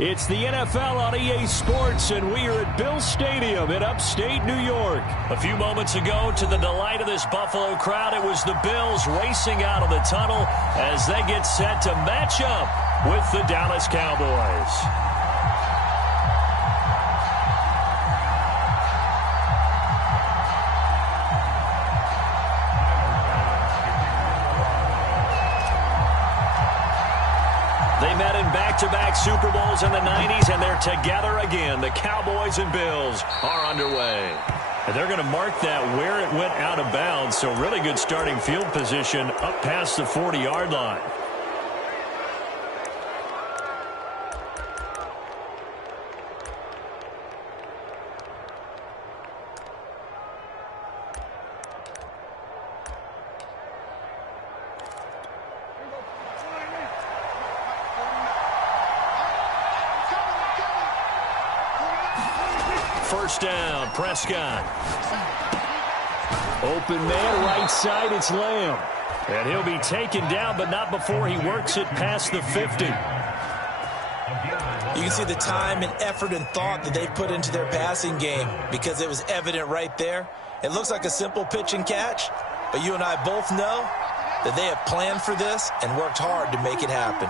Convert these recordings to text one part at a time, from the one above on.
It's the NFL on EA Sports, and we are at Bill Stadium in upstate New York. A few moments ago, to the delight of this Buffalo crowd, it was the Bills racing out of the tunnel as they get set to match up with the Dallas Cowboys. They met in back-to-back Super Bowls in the 90s, and they're together again. The Cowboys and Bills are underway. And they're going to mark that where it went out of bounds, so really good starting field position up past the 40-yard line. First down, Prescott. Open man, right side, it's Lamb. And he'll be taken down, but not before he works it past the 50. You can see the time and effort and thought that they put into their passing game because it was evident right there. It looks like a simple pitch and catch, but you and I both know that they have planned for this and worked hard to make it happen.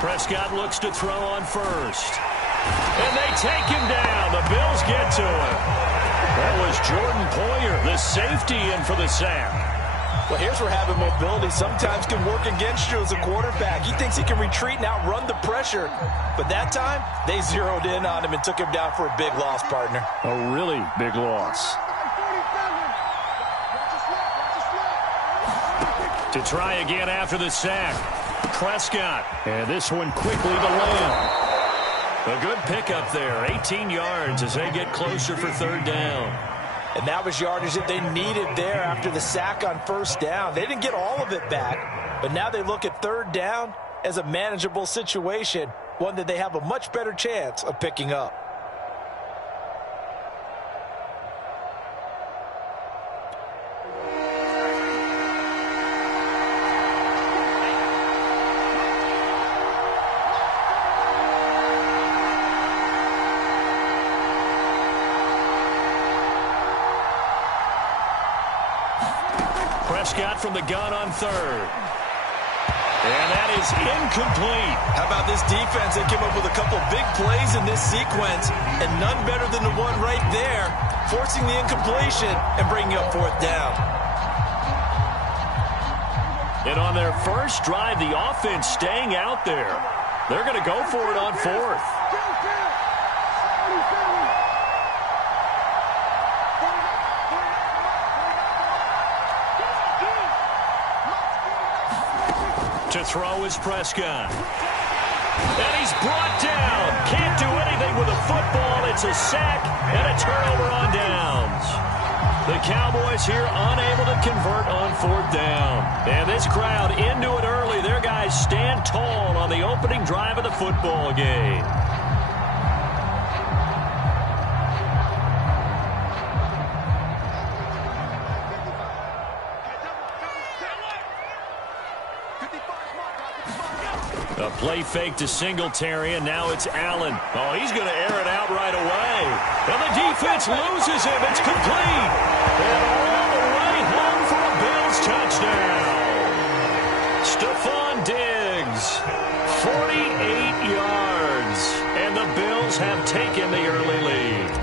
Prescott looks to throw on first. And they take him down. The Bills get to him. That was Jordan Poyer, the safety, in for the sack. Well, here's where having mobility sometimes can work against you as a quarterback. He thinks he can retreat and outrun the pressure. But that time, they zeroed in on him and took him down for a big loss, partner. A really big loss. To try again after the sack. Prescott. And this one quickly to Lamb. A good pickup there, 18 yards as they get closer for third down. And that was yardage that they needed there after the sack on first down. They didn't get all of it back, but now they look at third down as a manageable situation, one that they have a much better chance of picking up. Prescott from the gun on third. And that is incomplete. How about this defense? They came up with a couple big plays in this sequence, and none better than the one right there, forcing the incompletion and bringing up fourth down. And on their first drive, the offense staying out there. They're going to go for it on fourth. To throw is Prescott. And he's brought down. Can't do anything with a football. It's a sack and a turnover on downs. The Cowboys here unable to convert on fourth down. And this crowd into it early. Their guys stand tall on the opening drive of the football game. A play fake to Singletary, and now it's Allen. Oh, he's going to air it out right away. And the defense loses him. It's complete. And all the way home for a Bills touchdown. Stephon Diggs, 48 yards. And the Bills have taken the early lead.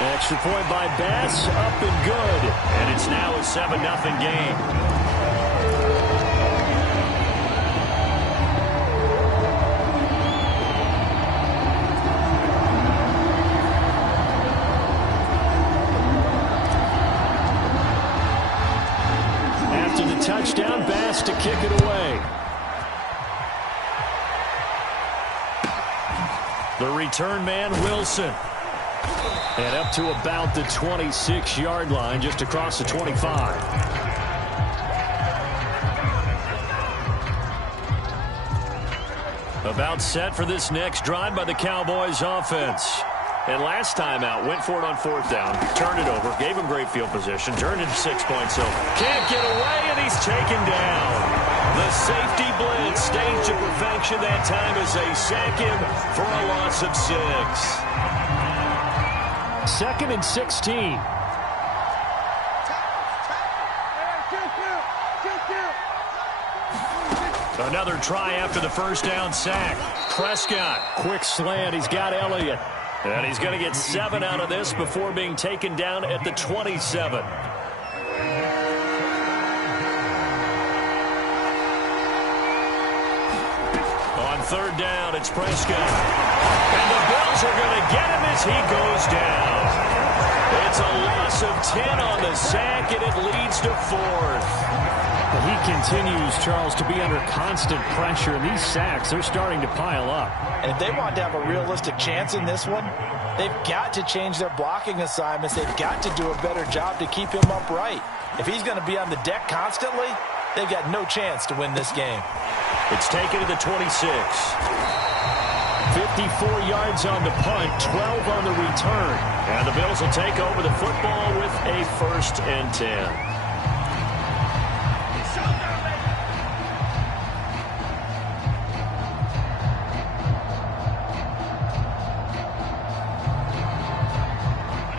Extra point by Bass, up and good. And it's now a 7-0 game. After the touchdown, Bass to kick it away. The return man, Wilson. And up to about the 26-yard line, just across the 25. About set for this next drive by the Cowboys offense. And last time out, went for it on 4th down, turned it over, gave him great field position, turned into 6 points. So can't get away, and he's taken down. The safety blitz staged to perfection that time as they sack him for a loss of 6. 2nd and 16. Another try after the first down sack. Prescott. Quick slant. He's got Elliott. And he's going to get 7 out of this before being taken down at the 27. On 3rd down, it's Prescott. And the Bills are going to get him as he goes down. It's a loss of 10 on the sack, and it leads to 4th. He continues, Charles, to be under constant pressure, and these sacks, they're starting to pile up. And if they want to have a realistic chance in this one, they've got to change their blocking assignments. They've got to do a better job to keep him upright. If he's going to be on the deck constantly, they've got no chance to win this game. It's taken to the 26. 54 yards on the punt, 12 on the return. And the Bills will take over the football with a 1st and 10.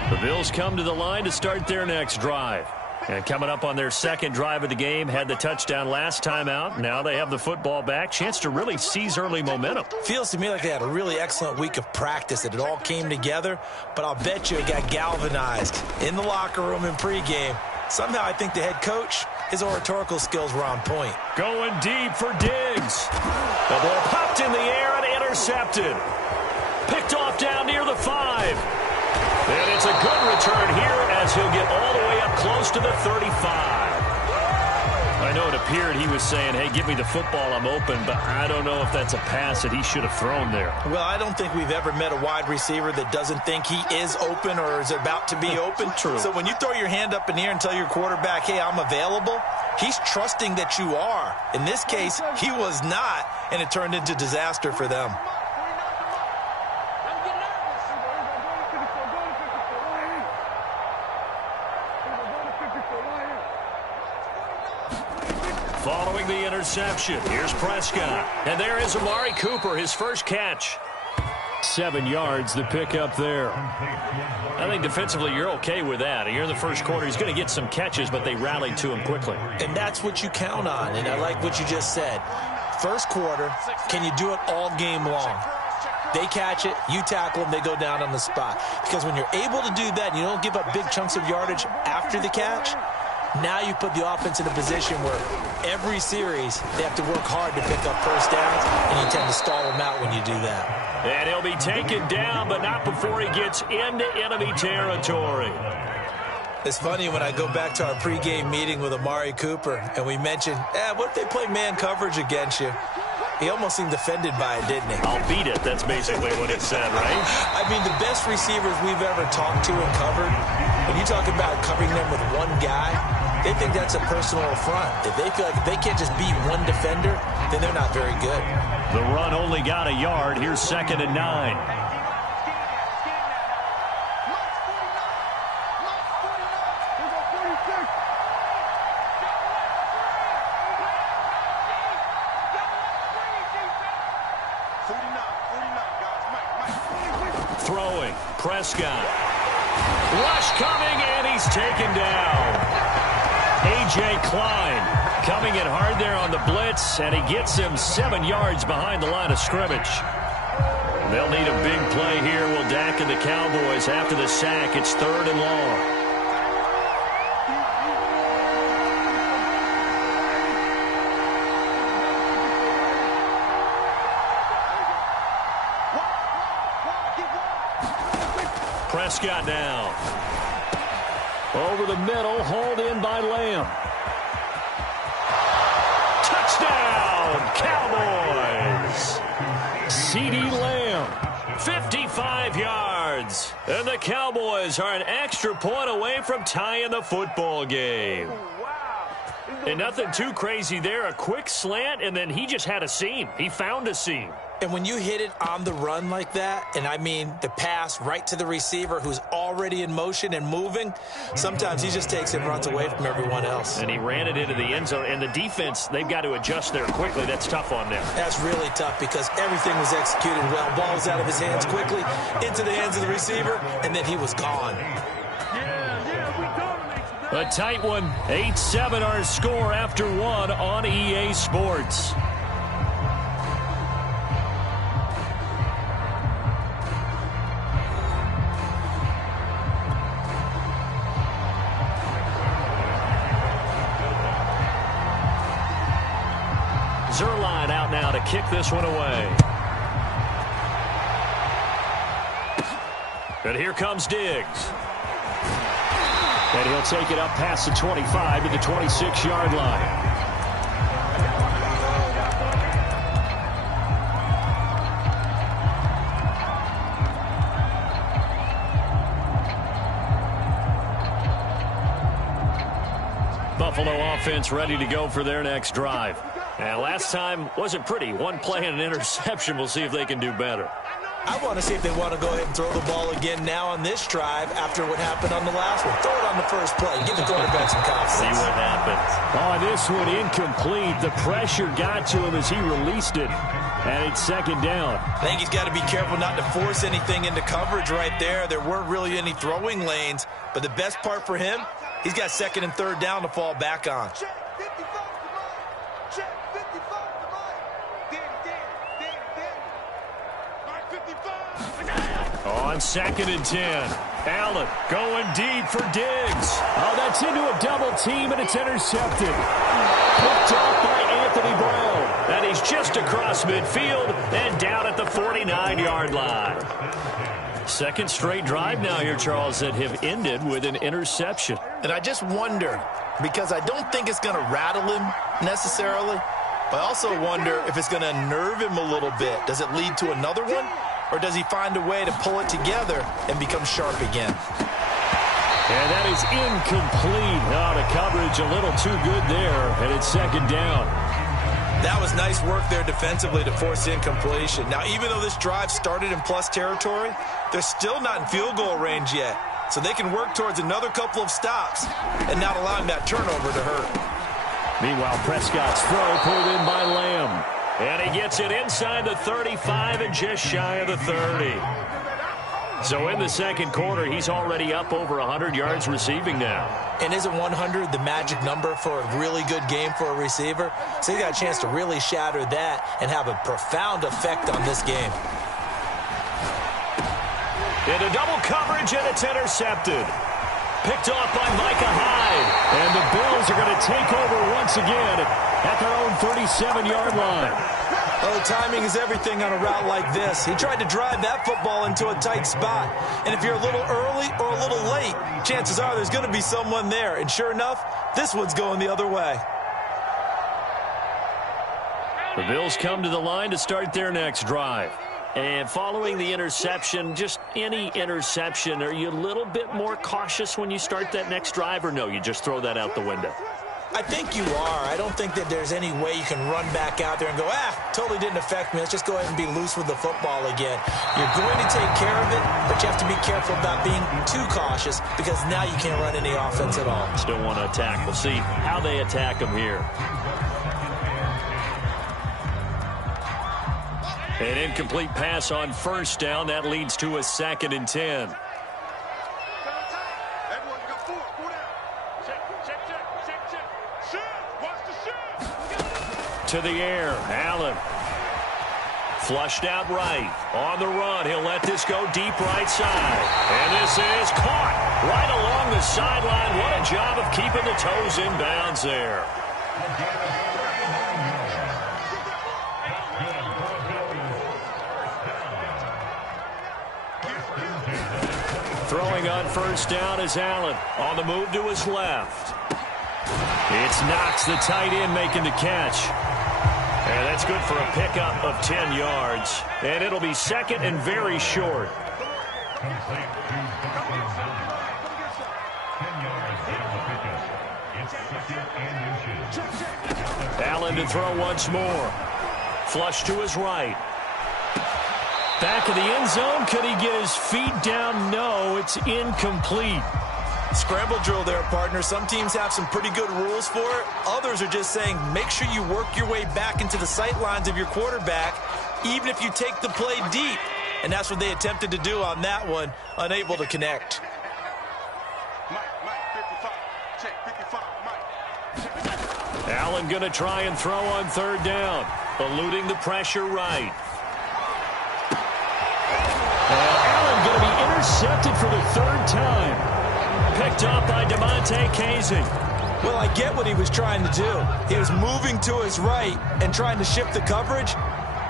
The Bills come to the line to start their next drive. And coming up on their 2nd drive of the game, had the touchdown last time out. Now they have the football back. Chance to really seize early momentum. Feels to me like they had a really excellent week of practice, that it all came together. But I'll bet you it got galvanized in the locker room in pregame. Somehow I think the head coach, his oratorical skills were on point. Going deep for Diggs. The ball popped in the air and intercepted. Picked off down near the 5. And it's a good return here as he'll get all the way up close to the 35. I know it appeared he was saying, hey, give me the football, I'm open, but I don't know if that's a pass that he should have thrown there. Well, I don't think we've ever met a wide receiver that doesn't think he is open or is about to be open. True. So when you throw your hand up in the air and tell your quarterback, hey, I'm available, he's trusting that you are. In this case, he was not, and it turned into disaster for them. Following the interception, here's Prescott. And there is Amari Cooper, his first catch. 7 yards, the pickup there. I think defensively you're okay with that. You're in the first quarter. He's going to get some catches, but they rallied to him quickly. And that's what you count on, and I like what you just said. First quarter, can you do it all game long? They catch it, you tackle them, they go down on the spot. Because when you're able to do that and you don't give up big chunks of yardage after the catch, now you put the offense in a position where every series they have to work hard to pick up first downs, and you tend to stall them out when you do that. And he'll be taken down, but not before he gets into enemy territory. It's funny when I go back to our pregame meeting with Amari Cooper, and we mentioned, what if they play man coverage against you? He almost seemed offended by it, didn't he? I'll beat it. That's basically what he said, right? I mean, the best receivers we've ever talked to and covered, when you talk about covering them with one guy, they think that's a personal affront. If they feel like if they can't just beat one defender, then they're not very good. The run only got a yard. Here's 2nd and 9. Throwing, Prescott. Rush coming, and he's taken down. A.J. Klein coming in hard there on the blitz, and he gets him 7 yards behind the line of scrimmage. They'll need a big play here. Will Dak and the Cowboys after the sack. It's 3rd and long. Prescott now. Over the middle, hauled in by Lamb. Touchdown, Cowboys! CeeDee Lamb. 55 yards. And the Cowboys are an extra point away from tying the football game. And nothing too crazy there. A quick slant, and then he just had a seam. He found a seam. And when you hit it on the run like that, and I mean the pass right to the receiver who's already in motion and moving, sometimes he just takes it and runs away from everyone else. And he ran it into the end zone. And the defense, they've got to adjust there quickly. That's tough on them. That's really tough because everything was executed well. Ball was out of his hands quickly, into the hands of the receiver, and then he was gone. A tight one. 8-7 our score after one on EA Sports. Zerline out now to kick this one away. And here comes Diggs. And he'll take it up past the 25 to the 26-yard line. Buffalo offense ready to go for their next drive. And last time wasn't pretty. One play and an interception. We'll see if they can do better. I want to see if they want to go ahead and throw the ball again now on this drive after what happened on the last one. Throw it on the first play. Give the quarterback some confidence. See what happens. Oh, this one incomplete. The pressure got to him as he released it. And it's second down. I think he's got to be careful not to force anything into coverage right there. There weren't really any throwing lanes. But the best part for him, he's got second and third down to fall back on. On second and 10, Allen going deep for Diggs. Oh, that's into a double team, and it's intercepted. Picked off by Anthony Brown. And he's just across midfield and down at the 49-yard line. Second straight drive now here, Charles, that have ended with an interception. And I just wonder, because I don't think it's going to rattle him necessarily, but I also wonder if it's going to unnerve him a little bit. Does it lead to another one? Or does he find a way to pull it together and become sharp again? And that is incomplete. Oh, the coverage a little too good there, and it's second down. That was nice work there defensively to force incompletion. Now, even though this drive started in plus territory, they're still not in field goal range yet. So they can work towards another couple of stops and not allowing that turnover to hurt. Meanwhile, Prescott's throw pulled in by Lamb. And he gets it inside the 35 and just shy of the 30. So in the second quarter, he's already up over 100 yards receiving now. And isn't 100 the magic number for a really good game for a receiver? So he got a chance to really shatter that and have a profound effect on this game. Into double coverage, and it's intercepted. Picked off by Micah Hyde. And the Bills are going to take over once again at their own 37-yard line. Oh, timing is everything on a route like this. He tried to drive that football into a tight spot. And if you're a little early or a little late, chances are there's going to be someone there. And sure enough, this one's going the other way. The Bills come to the line to start their next drive. And following the interception, just any interception, are you a little bit more cautious when you start that next drive, or no, you just throw that out the window? I think you are. I don't think that there's any way you can run back out there and go, totally didn't affect me. Let's just go ahead and be loose with the football again. You're going to take care of it, but you have to be careful about being too cautious because now you can't run any offense at all. Still want to attack. We'll see how they attack them here. An incomplete pass on first down. That leads to a second and 10. To the air, Allen. Flushed out right. On the run, he'll let this go deep right side. And this is caught right along the sideline. What a job of keeping the toes in bounds there. Throwing on first down is Allen. On the move to his left. It's Knox, the tight end, making the catch. And that's good for a pickup of 10 yards. And it'll be second and very short. Allen to throw once more. Flush to his right. Back of the end zone. Could he get his feet down? No, it's incomplete. Scramble drill there, partner. Some teams have some pretty good rules for it. Others are just saying make sure you work your way back into the sight lines of your quarterback, even if you take the play deep. And that's what they attempted to do on that one, unable to connect. Allen going to try and throw on third down, eluding the pressure right. And Allen going to be intercepted for the third time. Picked up by DeMonte Casey. Well, I get what he was trying to do. He was moving to his right and trying to shift the coverage,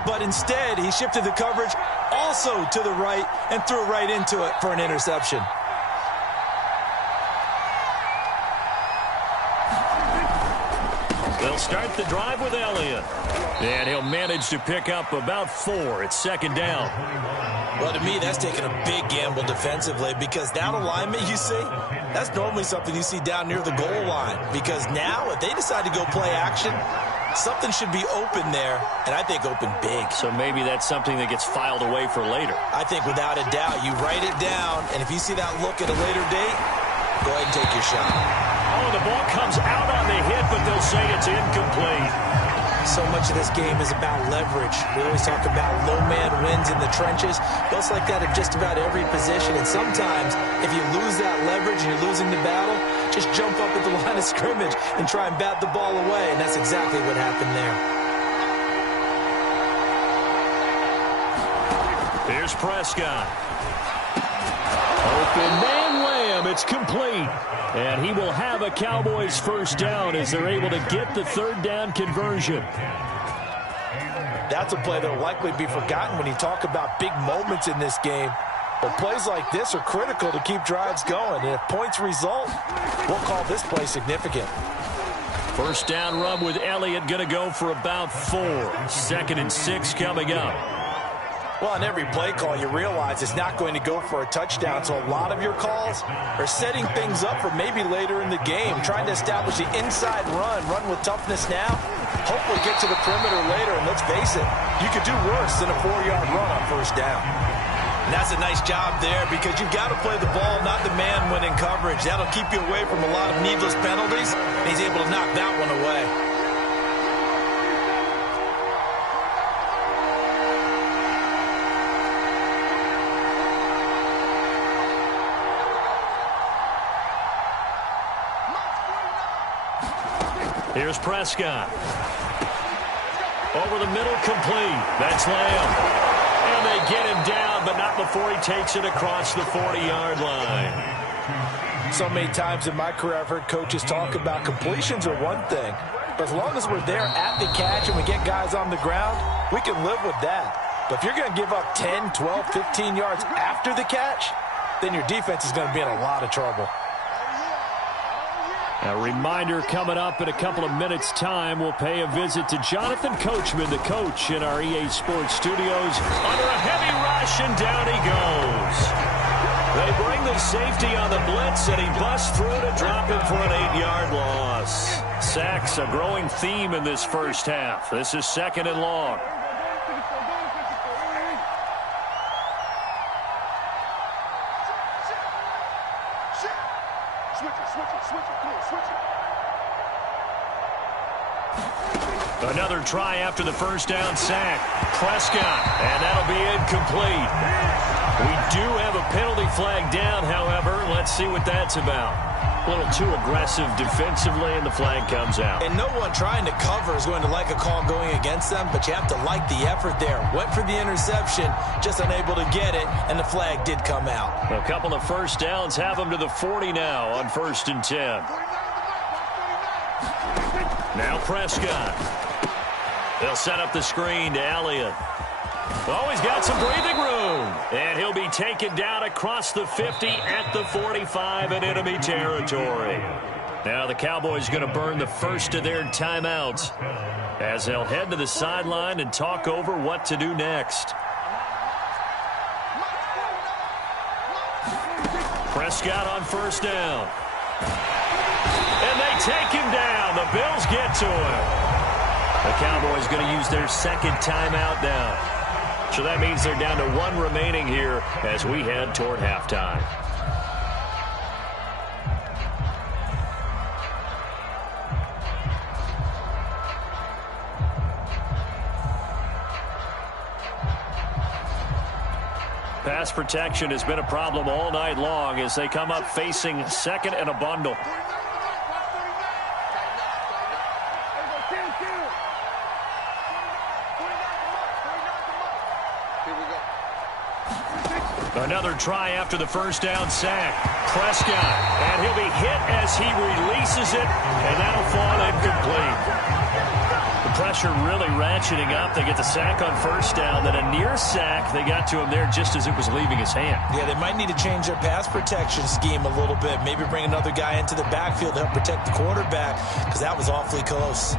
but instead he shifted the coverage also to the right and threw right into it for an interception. They'll start the drive with Elliott. And he'll manage to pick up about 4. It's second down. Well, to me, that's taking a big gamble defensively because that alignment you see, that's normally something you see down near the goal line. Because now, if they decide to go play action, something should be open there, and I think open big. So maybe that's something that gets filed away for later. I think without a doubt, you write it down, and if you see that look at a later date, go ahead and take your shot. Oh, the ball comes out on the hit, but they'll say it's incomplete. So much of this game is about leverage. We always talk about low man wins in the trenches. Well, it's like that at just about every position. And sometimes, if you lose that leverage and you're losing the battle, just jump up at the line of scrimmage and try and bat the ball away. And that's exactly what happened there. Here's Prescott. Open man wham. It's complete. And he will have a Cowboys first down as they're able to get the third down conversion. That's a play that will likely be forgotten when you talk about big moments in this game. But plays like this are critical to keep drives going. And if points result, we'll call this play significant. First down run with Elliott going to go for about 4. 2nd and 6 coming up. Well, on every play call, you realize it's not going to go for a touchdown. So a lot of your calls are setting things up for maybe later in the game, trying to establish the inside run with toughness now, hopefully get to the perimeter later. And let's face it, you could do worse than a 4-yard run on first down. And that's a nice job there because you've got to play the ball, not the man when in coverage. That'll keep you away from a lot of needless penalties, and he's able to knock that one away. Here's Prescott. Over the middle, complete. That's Lamb. And they get him down, but not before he takes it across the 40-yard line. So many times in my career, I've heard coaches talk about completions are one thing. But as long as we're there at the catch and we get guys on the ground, we can live with that. But if you're going to give up 10, 12, 15 yards after the catch, then your defense is going to be in a lot of trouble. A reminder coming up in a couple of minutes' time. We'll pay a visit to Jonathan Coachman, the coach in our EA Sports studios. Under a heavy rush, and down he goes. They bring the safety on the blitz, and he busts through to drop him for an 8-yard loss. Sacks, a growing theme in this first half. This is 2nd and long. Another try after the first down sack. Prescott, and that'll be incomplete. We do have a penalty flag down, however. Let's see what that's about. A little too aggressive defensively, and the flag comes out. And no one trying to cover is going to like a call going against them, but you have to like the effort there. Went for the interception, just unable to get it, and the flag did come out. A couple of first downs have them to the 40 now on 1st and 10. Now Prescott. They'll set up the screen to Elliott. Oh, he's got some breathing room. And he'll be taken down across the 50 at the 45 in enemy territory. Now the Cowboys going to burn the first of their timeouts as they'll head to the sideline and talk over what to do next. Prescott on first down. And they take him down. The Bills get to him. The Cowboys going to use their second timeout now. So that means they're down to 1 remaining here as we head toward halftime. Pass protection has been a problem all night long as they come up facing second and a bundle. Another try after the first down sack. Prescott, and he'll be hit as he releases it, and that'll fall incomplete. The pressure really ratcheting up. They get the sack on first down, then a near sack. They got to him there just as it was leaving his hand. Yeah, they might need to change their pass protection scheme a little bit. Maybe bring another guy into the backfield to help protect the quarterback, because that was awfully close.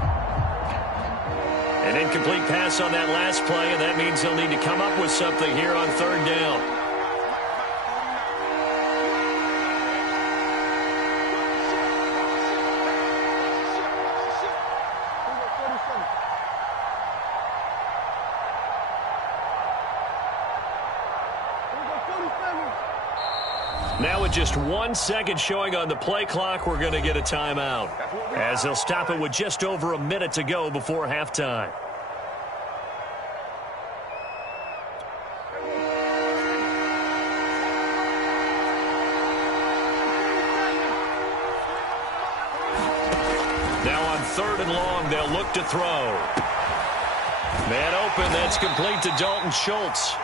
An incomplete pass on that last play, and that means they'll need to come up with something here on third down. Now with just 1 second showing on the play clock, we're going to get a timeout, as they'll stop it with just over a minute to go before halftime. Now on third and long, they'll look to throw. Man open, that's complete to Dalton Schultz.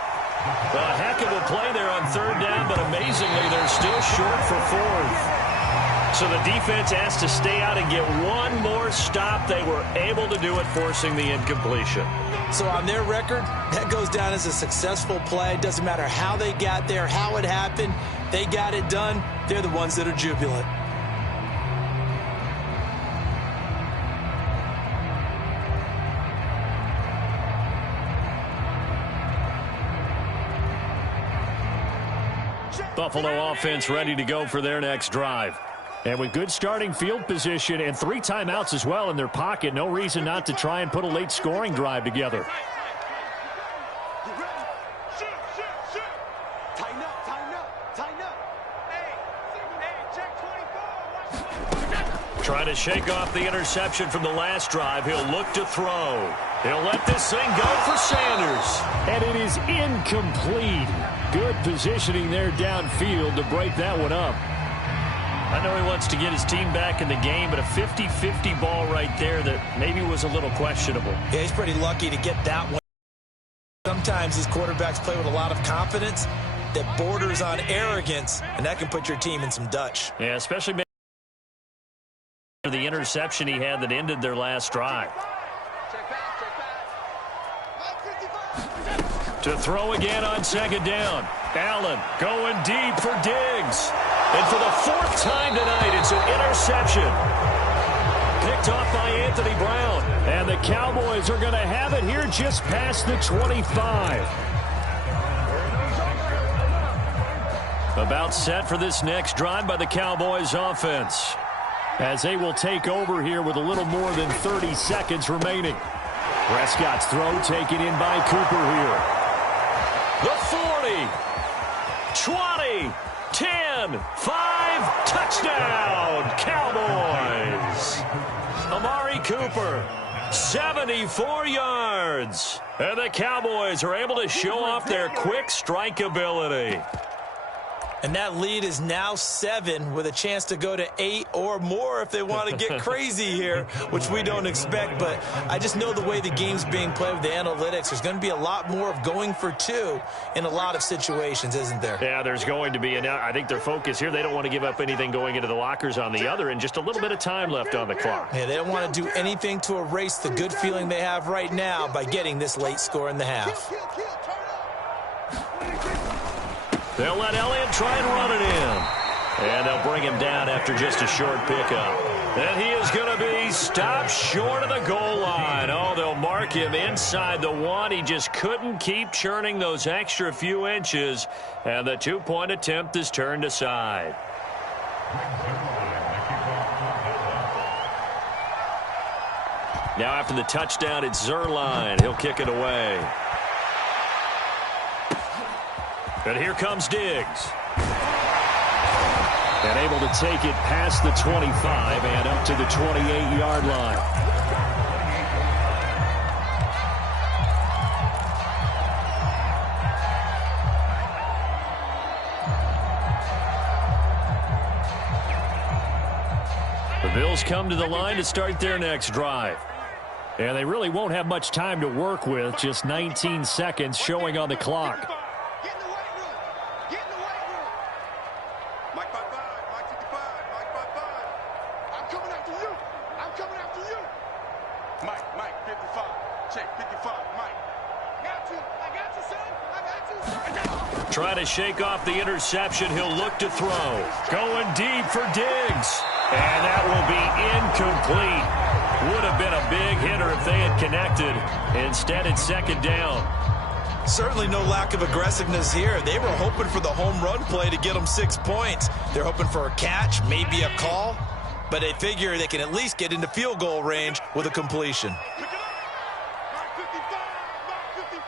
A heck of a play there on third down, but amazingly, they're still short for fourth. So the defense has to stay out and get one more stop. They were able to do it, forcing the incompletion. So on their record, that goes down as a successful play. Doesn't matter how they got there, how it happened. They got it done. They're the ones that are jubilant. Buffalo offense ready to go for their next drive. And with good starting field position and 3 timeouts as well in their pocket, no reason not to try and put a late scoring drive together. Trying to shake off the interception from the last drive. He'll look to throw. He'll let this thing go for Sanders. And it is incomplete. Good positioning there downfield to break that one up. I know he wants to get his team back in the game, but a 50-50 ball right there that maybe was a little questionable. Yeah, he's pretty lucky to get that one. Sometimes these quarterbacks play with a lot of confidence that borders on arrogance, and that can put your team in some Dutch. Yeah, especially the interception he had that ended their last drive. To throw again on second down. Allen going deep for Diggs. And for the 4th time tonight, it's an interception. Picked off by Anthony Brown. And the Cowboys are going to have it here just past the 25. About set for this next drive by the Cowboys offense, as they will take over here with a little more than 30 seconds remaining. Prescott's throw taken in by Cooper here. The 40, 20, 10, 5, touchdown, Cowboys. Amari Cooper, 74 yards. And the Cowboys are able to show off their quick strike ability. And that lead is now 7 with a chance to go to 8 or more if they want to get crazy here, which we don't expect. But I just know the way the game's being played with the analytics, there's going to be a lot more of going for 2 in a lot of situations, isn't there? Yeah, there's going to be. And I think their focus here, they don't want to give up anything going into the lockers on the other, and just a little bit of time left on the clock. Yeah, they don't want to do anything to erase the good feeling they have right now by getting this late score in the half. They'll let Elliott try and run it in. And they'll bring him down after just a short pickup. And he is going to be stopped short of the goal line. Oh, they'll mark him inside the 1. He just couldn't keep churning those extra few inches. And the 2-point attempt is turned aside. Now after the touchdown, it's Zerline. He'll kick it away. And here comes Diggs. And able to take it past the 25 and up to the 28-yard line. The Bills come to the line to start their next drive. And they really won't have much time to work with, just 19 seconds showing on the clock. Get in the weight room. Get in the weight room. Mike 55, Mike 55, Mike 55. I'm coming after you. I'm coming after you. Mike 55. Check 55, Mike. I got you, son. I got you, son. Trying to shake off the interception. He'll look to throw. Going deep for Diggs. And that will be incomplete. Would have been a big hitter if they had connected. Instead, it's second down. Certainly no lack of aggressiveness here. They were hoping for the home run play to get them 6 points. They're hoping for a catch, maybe a call, but they figure they can at least get into field goal range with a completion. Pick it up. Mike 55, Mike 55.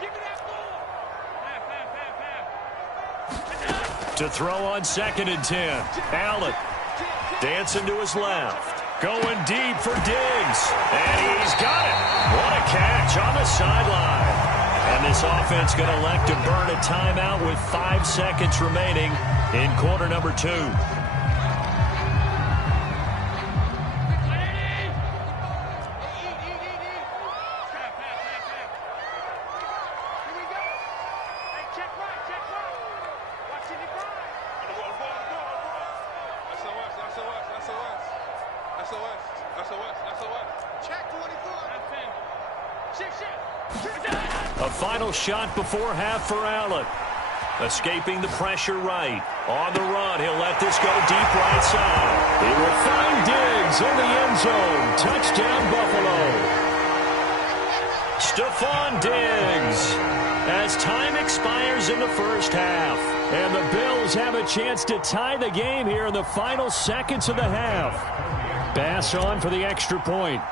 Give me that ball, defense. Give me that ball. To throw on 2nd and 10. Allen dancing to his left. Going deep for Diggs. And he's got it. What a catch on the sideline. And this offense going to elect to burn a timeout with 5 seconds remaining in quarter number 2. A final shot before half for Allen. Escaping the pressure right. On the run, he'll let this go deep right side. He will find Diggs in the end zone. Touchdown, Buffalo. Stephon Diggs. As time expires in the first half. And the Bills have a chance to tie the game here in the final seconds of the half. Bass on for the extra point.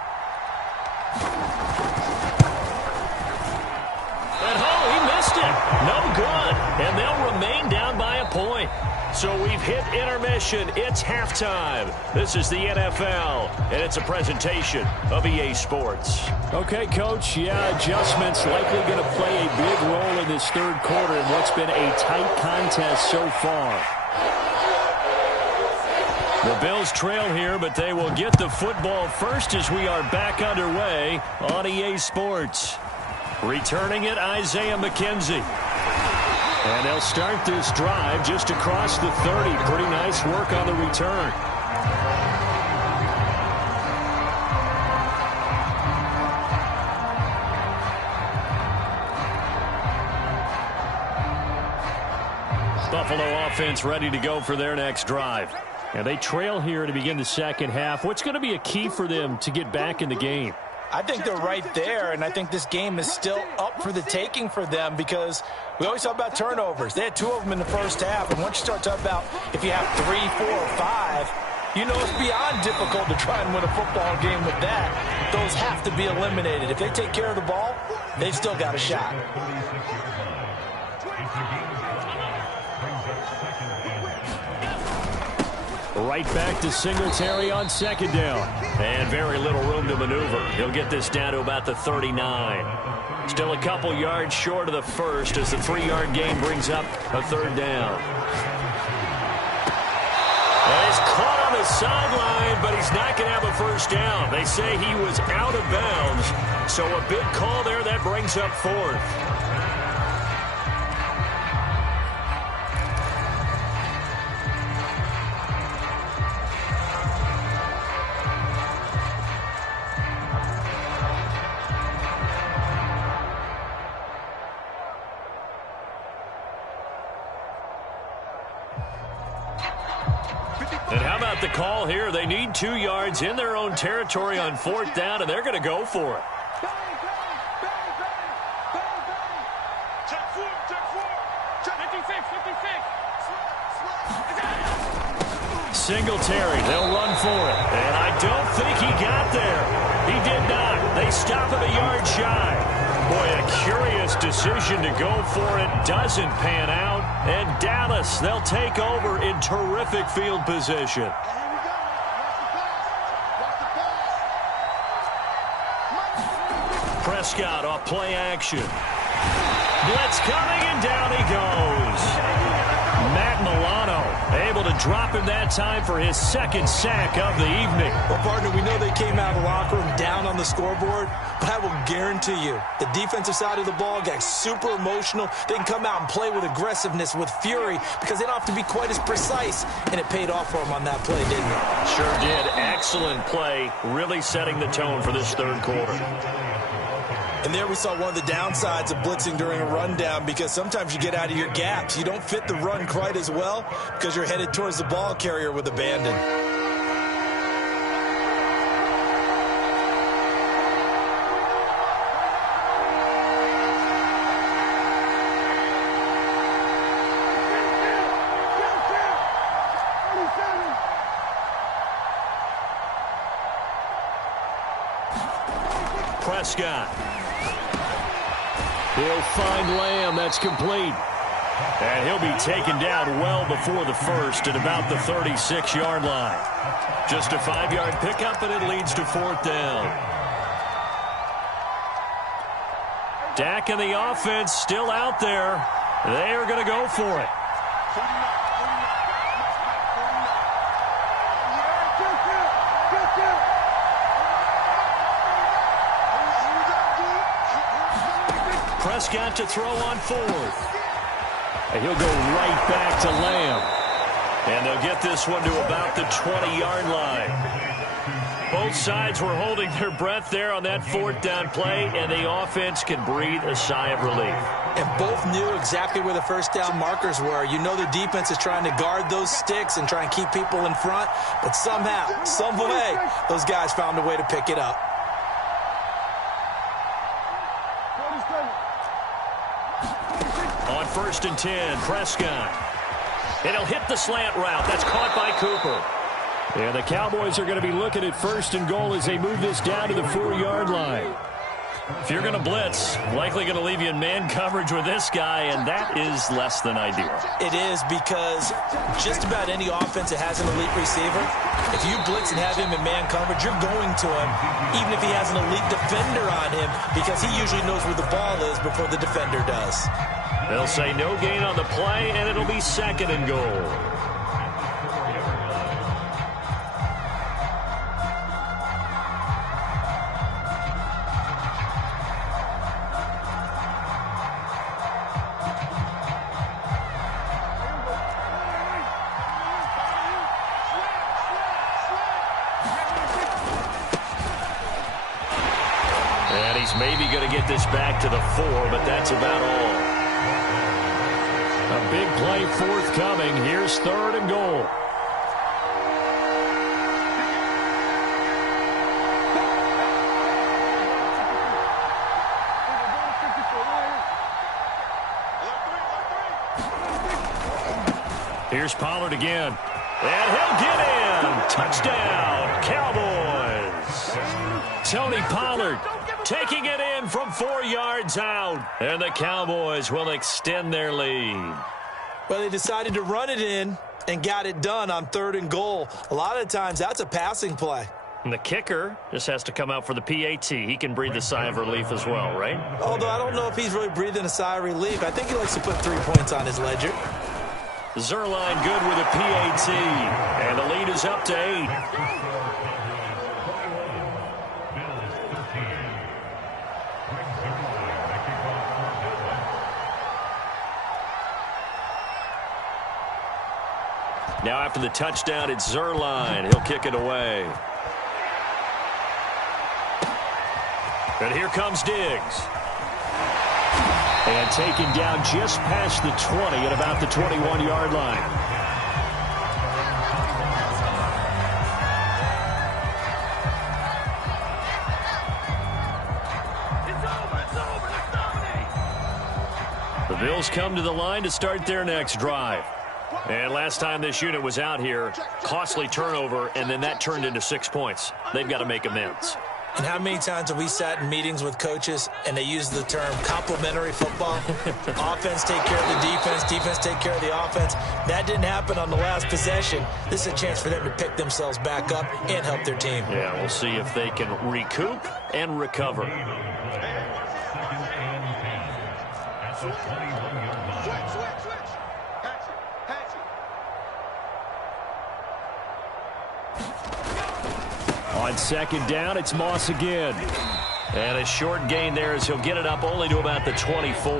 No good, and they'll remain down by a point. So we've hit intermission. It's halftime. This is the NFL, and it's a presentation of EA Sports. Okay, Coach, adjustments likely going to play a big role in this third quarter in what's been a tight contest so far. The Bills trail here, but they will get the football first as we are back underway on EA Sports. Returning it, Isaiah McKenzie. And they'll start this drive just across the 30. Pretty nice work on the return. Buffalo offense ready to go for their next drive. And they trail here to begin the second half. What's going to be a key for them to get back in the game? I think they're right there, and I think this game is still up for the taking for them because we always talk about turnovers. They had 2 of them in the first half, and once you start talking about if you have 3, 4, or 5, you know it's beyond difficult to try and win a football game with that. Those have to be eliminated. If they take care of the ball, they've still got a shot. Right back to Singletary on second down. And very little room to maneuver. He'll get this down to about the 39. Still a couple yards short of the first as the 3-yard gain brings up a third down. And he's caught on the sideline, but he's not going to have a first down. They say he was out of bounds. So a big call there that brings up 4th. And how about the call here? They need 2 yards in their own territory on 4th down, and they're going to go for it. Singletary, they'll run for it. And I don't think he got there. He did not. They stop him a yard shy. Boy, a curious decision to go for it. Doesn't pan out. And Dallas, they'll take over in terrific field position. Prescott off play action. Blitz coming, and down he goes. Matt Milano able to drop him that time for his second sack of the evening. Well, partner, we know they came out of the locker room down on the scoreboard, but I will guarantee you the defensive side of the ball got super emotional. They can come out and play with aggressiveness, with fury, because they don't have to be quite as precise, and it paid off for them on that play, didn't it? Sure did. Excellent play, really setting the tone for this third quarter. And there we saw one of the downsides of blitzing during a rundown, because sometimes you get out of your gaps. You don't fit the run quite as well because you're headed towards the ball carrier with abandon. Prescott. He'll find Lamb. That's complete. And he'll be taken down well before the first at about the 36-yard line. Just a 5-yard pickup, and it leads to fourth down. Dak and the offense still out there. They are going to go for it. Prescott to throw on fourth. And he'll go right back to Lamb. And they'll get this one to about the 20-yard line. Both sides were holding their breath there on that fourth down play, and the offense can breathe a sigh of relief. And both knew exactly where the first down markers were. You know the defense is trying to guard those sticks and try and keep people in front, but somehow, some way, those guys found a way to pick it up. On 1st and 10, Prescott. And he'll hit the slant route. That's caught by Cooper. And the Cowboys are going to be looking at 1st and goal as they move this down to the 4-yard line. If you're going to blitz, likely going to leave you in man coverage with this guy, and that is less than ideal. It is, because just about any offense that has an elite receiver, if you blitz and have him in man coverage, you're going to him, even if he has an elite defender on him, because he usually knows where the ball is before the defender does. They'll say no gain on the play, and it'll be 2nd and goal. And he's maybe going to get this back to the 4, but that's about all. A big play forthcoming. Here's 3rd and goal. Here's Pollard again. And he'll get in. Touchdown, Cowboys. Tony Pollard taking it in from 4 yards out. And the Cowboys will extend their lead. Well, they decided to run it in and got it done on 3rd and goal. A lot of times, that's a passing play. And the kicker just has to come out for the PAT. He can breathe a sigh of relief as well, right? Although I don't know if he's really breathing a sigh of relief. I think he likes to put 3 points on his ledger. Zerline good with a PAT. And the lead is up to 8. Now after the touchdown, it's Zerline. He'll kick it away. And here comes Diggs. And taken down just past the 20 at about the 21-yard line. The Bills come to the line to start their next drive. And last time this unit was out here, costly turnover, and then that turned into 6 points. They've got to make amends. And how many times have we sat in meetings with coaches and they use the term complementary football? Offense take care of the defense, defense take care of the offense. That didn't happen on the last possession. This is a chance for them to pick themselves back up and help their team. Yeah, we'll see if they can recoup and recover. On second down, it's Moss again. And a short gain there as he'll get it up only to about the 24.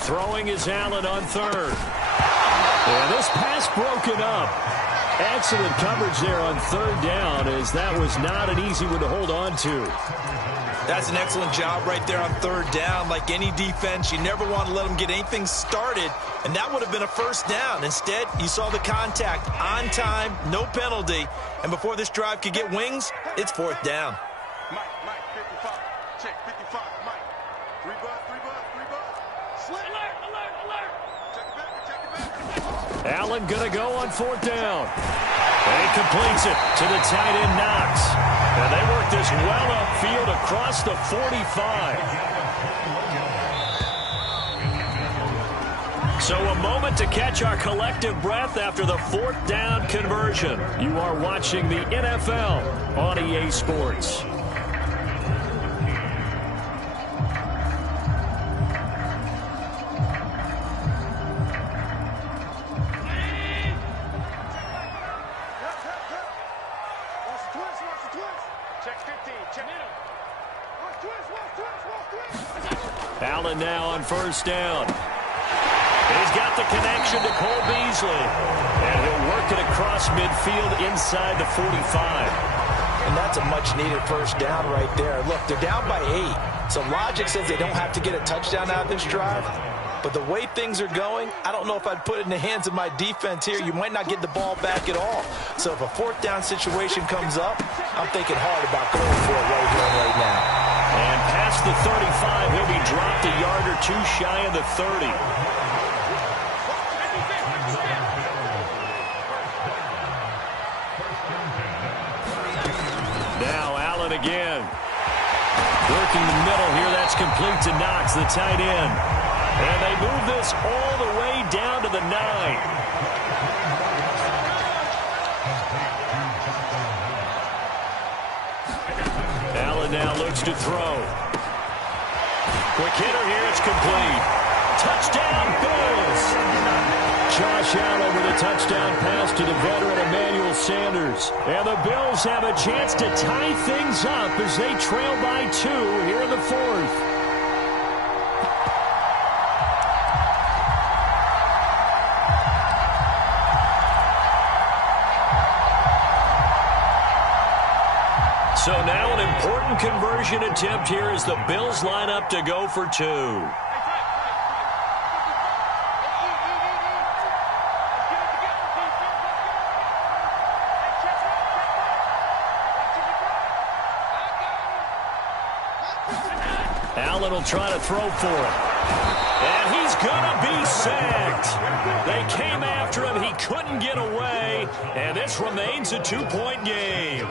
Throwing is Allen on third. And this pass broken up. Excellent coverage there on third down, as that was not an easy one to hold on to. That's an excellent job right there on third down. Like any defense, you never want to let them get anything started, and that would have been a first down. Instead, you saw the contact on time, no penalty, and before this drive could get wings, it's fourth down. Mike, 55. Check, 55. Mike. 3 buzz. Slit. Alert. Check it back. Allen going to go on fourth down. And he completes it to the tight end, Knox. And they work this well upfield across the 45. So a moment to catch our collective breath after the fourth down conversion. You are watching the NFL on EA Sports. Allen now on first down. He's got the connection to Cole Beasley. And he'll work it across midfield inside the 45. And that's a much-needed first down right there. Look, they're down by 8. So logic says they don't have to get a touchdown out of this drive. But the way things are going, I don't know if I'd put it in the hands of my defense here. You might not get the ball back at all. So if a fourth down situation comes up, I'm thinking hard about going for it right here and right now. And past the 35, he'll be dropped a yard or two shy of the 30. Now Allen again. Working the middle here, that's complete to Knox, the tight end. And they move this all the way down to the 9. Allen now looks to throw. Quick hitter here, it's complete. Touchdown, Bills! Josh Allen with a touchdown pass to the veteran Emmanuel Sanders. And the Bills have a chance to tie things up as they trail by 2 here in the fourth. So now an important conversion attempt here as the Bills line up to go for 2. Allen will try to throw for it. And he's going to be sacked. They came after him. He couldn't get away. And this remains a 2-point game.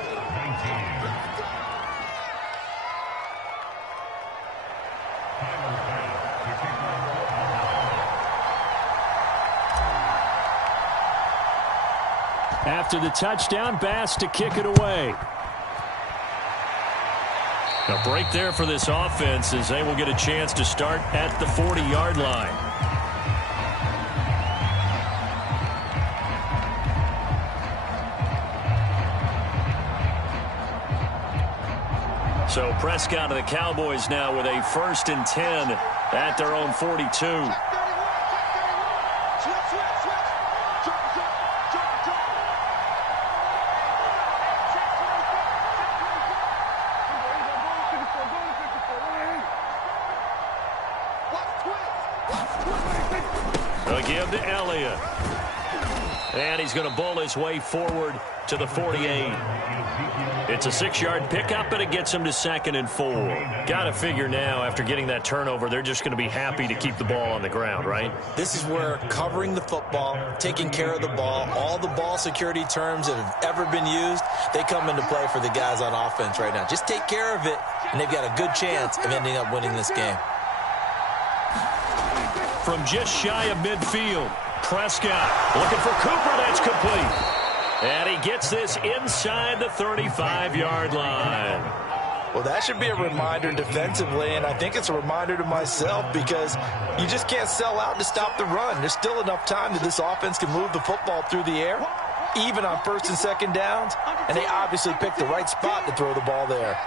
After the touchdown, Bass to kick it away. A break there for this offense as they will get a chance to start at the 40-yard line. So Prescott and the Cowboys now with a 1st and 10 at their own 42. They'll give to Elliott. And he's going to bull his way forward to the 48. It's a 6-yard pickup, and it gets him to 2nd and 4. Got to figure now, after getting that turnover, they're just going to be happy to keep the ball on the ground, right? This is where covering the football, taking care of the ball, all the ball security terms that have ever been used, they come into play for the guys on offense right now. Just take care of it, and they've got a good chance of ending up winning this game. From just shy of midfield, Prescott looking for Cooper. That's complete. And he gets this inside the 35-yard line. Well, that should be a reminder defensively, and I think it's a reminder to myself because you just can't sell out to stop the run. There's still enough time that this offense can move the football through the air, even on 1st and 2nd downs, and they obviously picked the right spot to throw the ball there.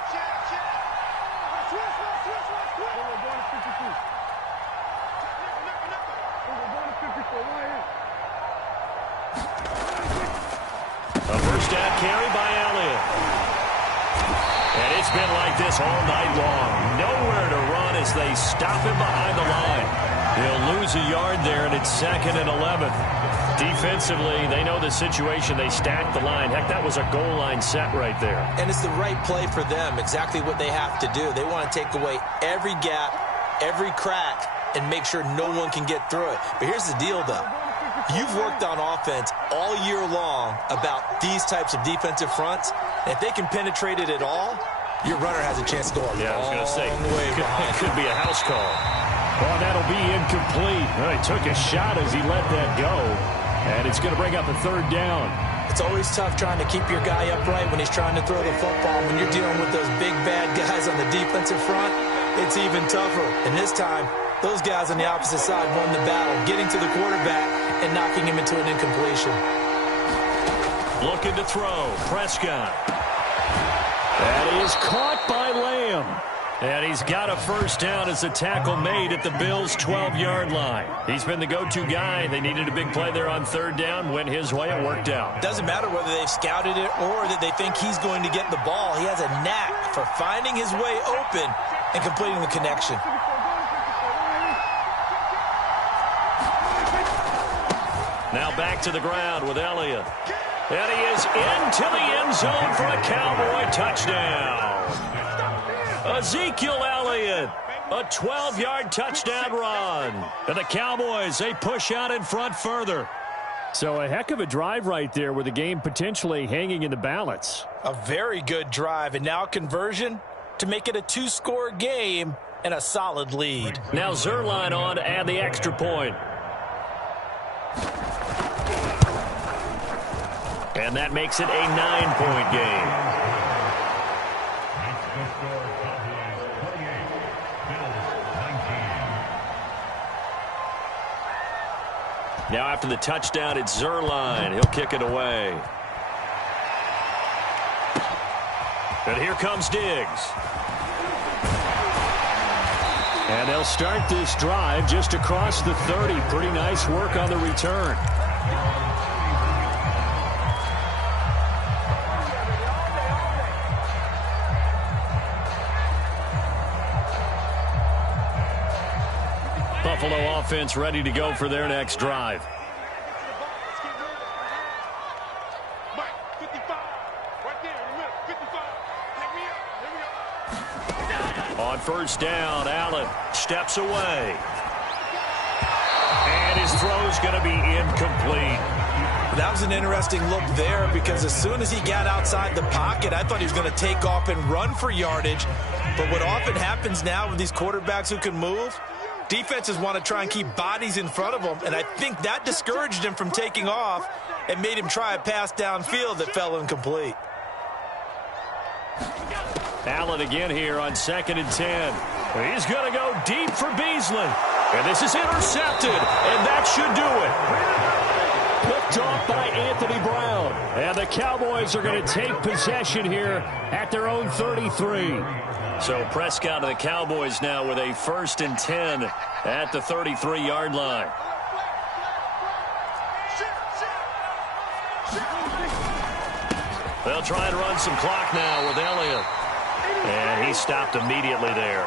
A first down carry by Elliott. And it's been like this all night long. Nowhere to run as they stop him behind the line. He'll lose a yard there, and it's 2nd and 11. Defensively, they know the situation. They stack the line. Heck, that was a goal line set right there. And it's the right play for them, exactly what they have to do. They want to take away every gap, every crack, and make sure no one can get through it. But here's the deal, though. You've worked on offense all year long about these types of defensive fronts. And if they can penetrate it at all, your runner has a chance to go a long way. I was going to say, behind. could be a house call. Well, that'll be incomplete. Well, he took a shot as he let that go. And it's going to bring up a 3rd down. It's always tough trying to keep your guy upright when he's trying to throw the football. When you're dealing with those big, bad guys on the defensive front, it's even tougher. And this time, those guys on the opposite side won the battle, getting to the quarterback and knocking him into an incompletion. Looking to throw. Prescott. That is caught by Lamb. And he's got a first down as the tackle made at the Bills' 12-yard line. He's been the go-to guy. They needed a big play there on 3rd down. Went his way. It worked out. Doesn't matter whether they've scouted it or that they think he's going to get the ball. He has a knack for finding his way open and completing the connection. Now back to the ground with Elliott. And he is into the end zone for a Cowboy touchdown. Ezekiel Elliott, a 12-yard touchdown run. And the Cowboys, they push out in front further. So a heck of a drive right there with the game potentially hanging in the balance. A very good drive, and now conversion to make it a 2-score game and a solid lead. Now Zerline on to add the extra point. And that makes it a 9-point game. Now after the touchdown, it's Zerline. He'll kick it away. And here comes Diggs. And they'll start this drive just across the 30. Pretty nice work on the return. Buffalo offense ready to go for their next drive. On first down, Allen steps away. And his throw's going to be incomplete. That was an interesting look there because as soon as he got outside the pocket, I thought he was going to take off and run for yardage. But what often happens now with these quarterbacks who can move, defenses want to try and keep bodies in front of them, and I think that discouraged him from taking off and made him try a pass downfield that fell incomplete. Allen again here on 2nd and 10. He's going to go deep for Beasley. And this is intercepted, and that should do it. Picked off by Anthony Brown. And the Cowboys are going to take possession here at their own 33. So Prescott and the Cowboys now with a 1st and 10 at the 33-yard line. They'll try and run some clock now with Elliott. And he stopped immediately there.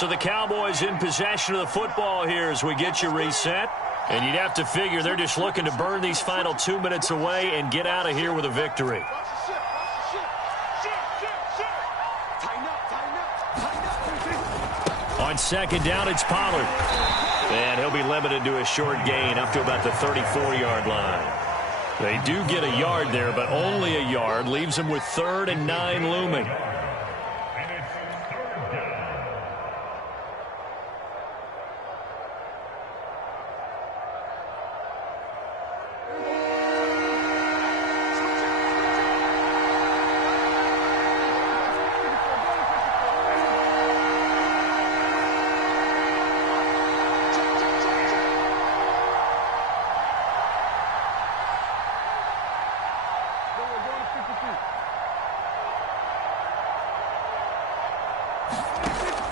So the Cowboys in possession of the football here as we get you reset. And you'd have to figure they're just looking to burn these final 2 minutes away and get out of here with a victory. On second down, it's Pollard. And he'll be limited to a short gain up to about the 34-yard line. They do get a yard there, but only a yard. Leaves them with 3rd and 9 looming.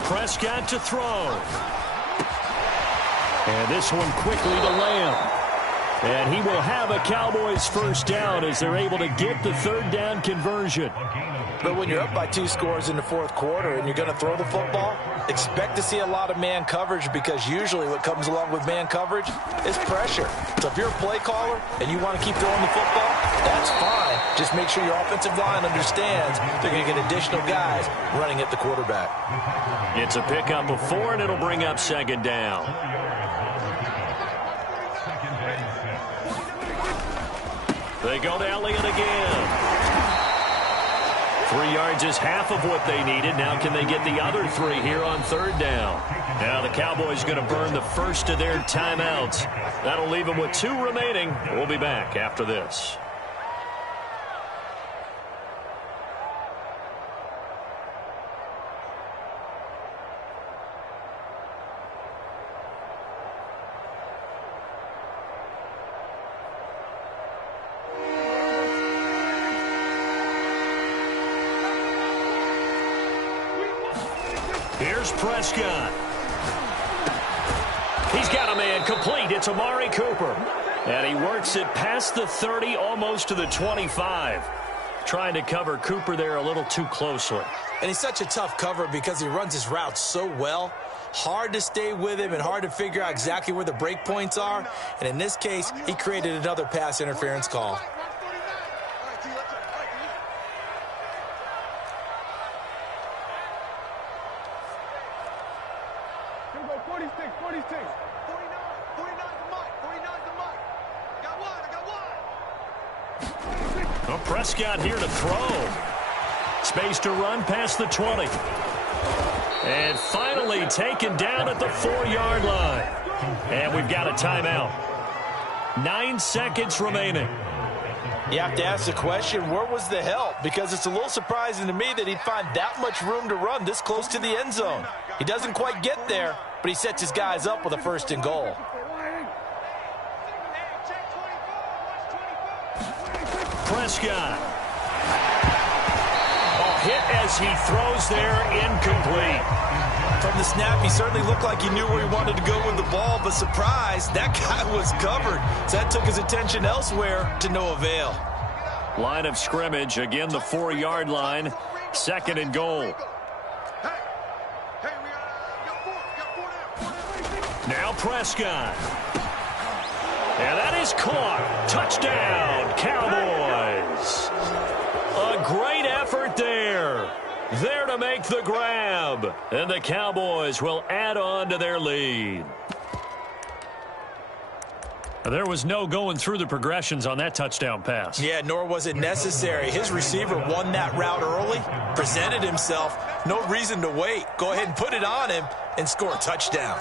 Prescott to throw. And this one quickly to Lamb. And he will have a Cowboys first down as they're able to get the 3rd down conversion. But when you're up by 2 scores in the 4th quarter and you're going to throw the football, expect to see a lot of man coverage, because usually what comes along with man coverage is pressure. So if you're a play caller and you want to keep throwing the football, that's fine. Just make sure your offensive line understands they're going to get additional guys running at the quarterback. It's a pickup of 4, and it'll bring up 2nd down. They go to Elliott again. 3 yards is half of what they needed. Now can they get the other 3 here on 3rd down? Now the Cowboys going to burn the first of their timeouts. That'll leave them with 2 remaining. We'll be back after this. Here's Prescott. He's got a man complete. It's Amari Cooper. And he works it past the 30, almost to the 25. Trying to cover Cooper there a little too closely. And he's such a tough cover because he runs his routes so well. Hard to stay with him and hard to figure out exactly where the break points are. And in this case, he created another pass interference call. Well, Prescott here to throw. Space to run past the 20. And finally taken down at the 4-yard line. And we've got a timeout. 9 seconds remaining. You have to ask the question, where was the help? Because it's a little surprising to me that he'd find that much room to run this close to the end zone. He doesn't quite get there, but he sets his guys up with a 1st and goal. Prescott. Hit as he throws there, incomplete. From the snap, he certainly looked like he knew where he wanted to go with the ball, but surprise, that guy was covered. So that took his attention elsewhere to no avail. Line of scrimmage, again the 4-yard line, 2nd and goal. Now Prescott. And that is caught. Touchdown, Cowboys. A great effort there. There to make the grab. And the Cowboys will add on to their lead. There was no going through the progressions on that touchdown pass. Yeah, nor was it necessary. His receiver won that route early, presented himself. No reason to wait. Go ahead and put it on him and score a touchdown.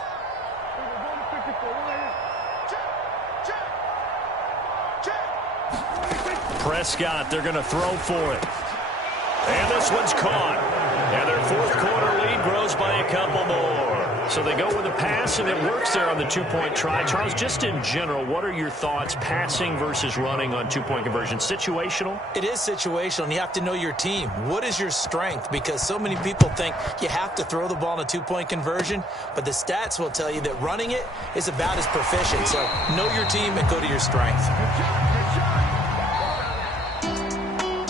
Prescott, they're going to throw for it. And this one's caught. And their 4th quarter lead grows by a couple more. So they go with a pass, and it works there on the 2-point try. Charles, just in general, what are your thoughts passing versus running on 2-point conversion? Situational? It is situational, and you have to know your team. What is your strength? Because so many people think you have to throw the ball in a 2-point conversion, but the stats will tell you that running it is about as proficient. So know your team and go to your strength.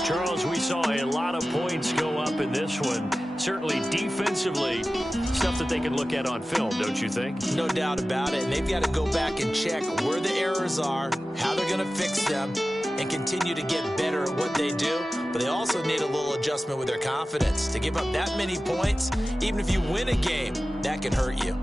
Charles, we saw a lot of points go up in this one. Certainly defensively, stuff that they can look at on film, don't you think? No doubt about it. And they've got to go back and check where the errors are, how they're going to fix them, and continue to get better at what they do. But they also need a little adjustment with their confidence. To give up that many points, even if you win a game, that can hurt you.